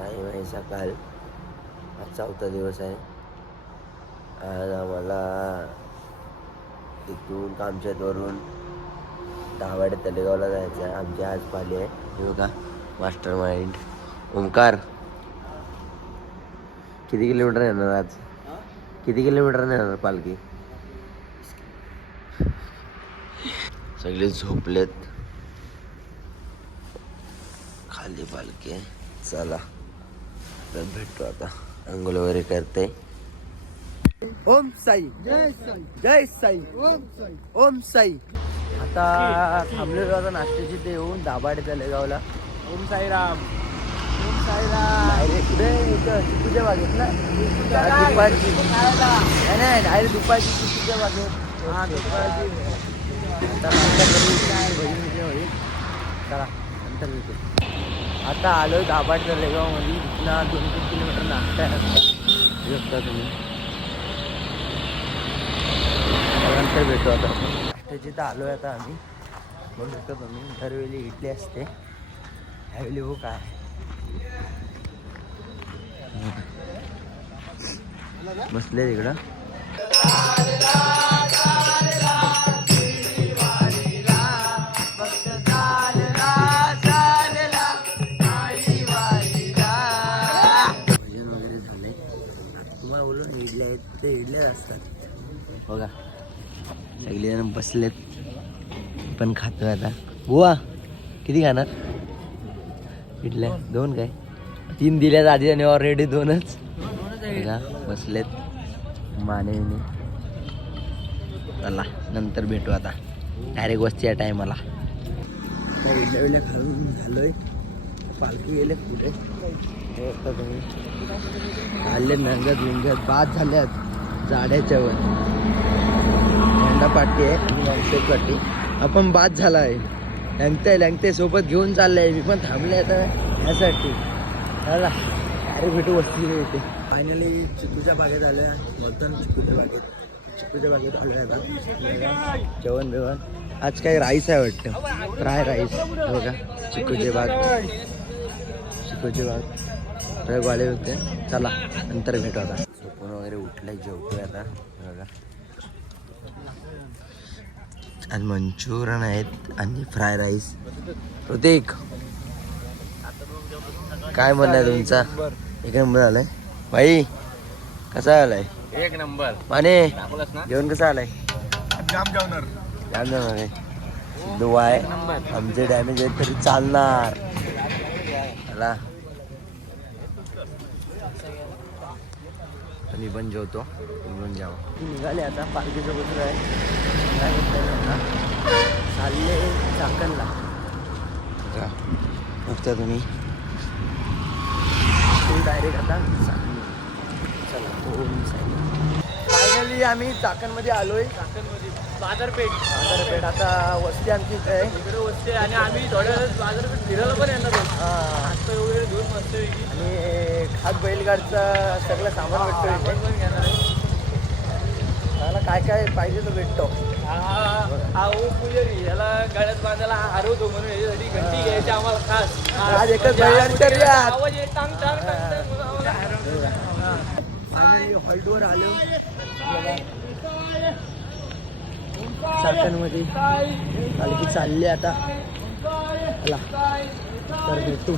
साई माई सकाळ आज 4था दिवस आहे. आज आम्हाला इथून कामशेतवरून दाभाडे तलेगावला जायचं आहे. आमची आज पाली आहे. हे बघा मास्टर माइंड ओमकार. किती किलोमीटर येणार आज? किती किलोमीटर येणार पालखी? सगळे झोपलेत. खाली पालखी आहे. चला तर भेटतो आता. अंघोळ वगैरे करते. ओम साई जय साई जय साई ओम साई ओम साई. आता थांबलेलो आता नाश्त्याची ते येऊन दाभाडे तलेगावला. ओम साईराम. ओम साईराम. डायरेक्ट कुठे चिकूच्या बागेत ना? दुपारची नाही डायरेक्ट दुपारची चिकूच्या बागेत. हा दुपारची. आता नाश्ता करू काय भजी होईल. चला नंतर भेटू. आता आलो दाभाडे तलेगावमध्ये. इथला 2-3 किलोमीटर नाश्ता आहे. शकता तुम्ही. नंतर भेटू आता. नाश्त्याची तर आलो आहे आता आम्ही. बघू शकता तुम्ही दरवेळी इडली असते. ह्यावेळी हो काय बसले तिकडं. भजन वगैरे झालंय. तुम्हाला बोलू ना इडल्या आहेत ते इडल्याच असतात. बघा सगळे जण बसलेत. पण खातोय आता. बुवा किती खाणार? इडल्या 2 काय 3 दिल्यात आधी आणि ऑलरेडी 2च. बघा बसलेत मानेने. चला नंतर भेटू आता डायरेक्ट वस्ती या टायमाला. इडल्या विडल्या खाऊन झालोय. पालखी गेले पुढे बघता तुम्ही. आले नंगत विंगत बाद झाल्यात जाड्याच्या वर. झेंडा पाठी आहे आणि लँगटेक पाठी. आपण बाद झाला आहे. लँगते सोबत घेऊन चाललंय. मी पण थांबले आता ह्यासाठी. चला अरे भेटू वस्ती येते. फायनली चिकूच्या बागेत आलो आहे. बोलताना चिकूच्या बागेत आलो आहे आता. जेवण बिवण आज काही राईस आहे वाटतं. Fry rice. बघा चिकूचे बाग रगवाले होते. चला नंतर भेटू आता. झोपून वगैरे उठले जेवतोय आता. बघा आणि मंचुरियन आहेत आणि फ्राय राईस. प्रत्येक काय म्हणणं आहे तुमचा? 1 नंबर आलाय भाई. कसा आलाय? 1 नंबर. माने जेवण कसं आलाय? जाम जेवणार. आहे दुवा आहे. आमचे डॅमेज आहेत तरी चालणार. चला मी पण जेवतो. तुम्ही पण जेवा. निघाले आता पालखीसोबत आहे. काय चालले चाकणला. बघता तुम्ही डायरेक्ट आता चला. फायनली आम्ही चाकणमध्ये आलोय. चाकणमध्ये बाजारपेठ. आता वस्ती आमची इथे आहे. इकडे वस्ती आणि आम्ही थोड्या वेळेस बाजारपेठ फिरायला पण येणार आहोत. हात वगैरे धुवून मस्त पैकी. आणि खास बैलगाडचा सगळं सामान भेटतो इथे. आपण पण घेणार आहे. मला काय काय पाहिजे तो भेटतो. हा ओ पुजारी याला गळ्यात बांधायला हरवतो म्हणून याच्यासाठी घंटी घ्यायची आम्हाला खास. आज एकच बैलगाडी आवाज येत टांग टांग टांग. फायनली हॉल्टवर आलो चाकणमध्ये. पालखी चालली आता. चला तर भेटू.